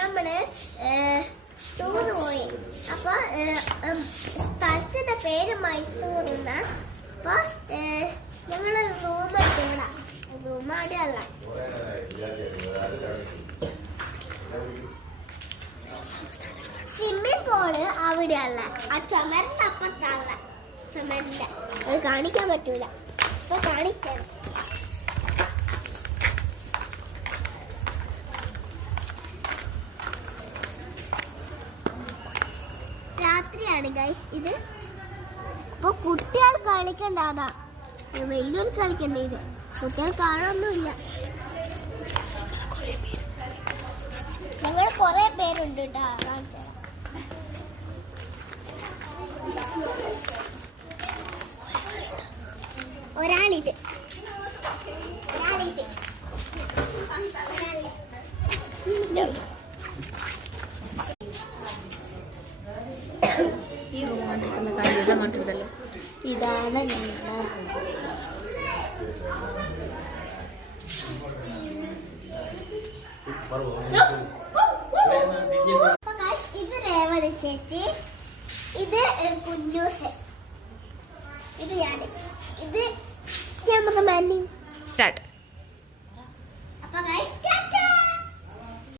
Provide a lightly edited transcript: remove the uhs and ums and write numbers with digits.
നമ്മള് ടൂറ് പോയി. അപ്പൊ സ്ഥലത്തിന്റെ പേര് മൈസൂർ എന്നാ. അപ്പൊ ഞങ്ങള് റൂമാടിയല്ല സ്വിമ്മിംഗ് പൂള് അവിടെയല്ല, ആ ചുമരിന്റെ അപ്പത്തല്ല. ചുമരിന്റെ അത് കാണിക്കാൻ പറ്റൂല. അപ്പൊ കാണിച്ചേ. രാത്രിയാണ് ഗൈസ് ഇത്. അപ്പൊ കുട്ടികൾ കളിക്കണ്ടാതാ, വലിയൊരു കളിക്കണ്ട. ഇത് കുട്ടികൾ കാണാനൊന്നുമില്ല. ഞങ്ങൾ കൊറേ പേരുണ്ട് കേട്ടോ. കാണിച്ചു ഒരാളിത് ഈ റൂം കണ്ടിരിക്കുന്ന കാര്യം കണ്ടിട്ടല്ലോ. ഇതാണ് ഇത് രേവതി ചേച്ചി, ഇത് കുഞ്ഞൂസ്, ഇത് ഞാൻ, ഇത് ക്യാമറമാൻ. സ്റ്റാർട്ട്.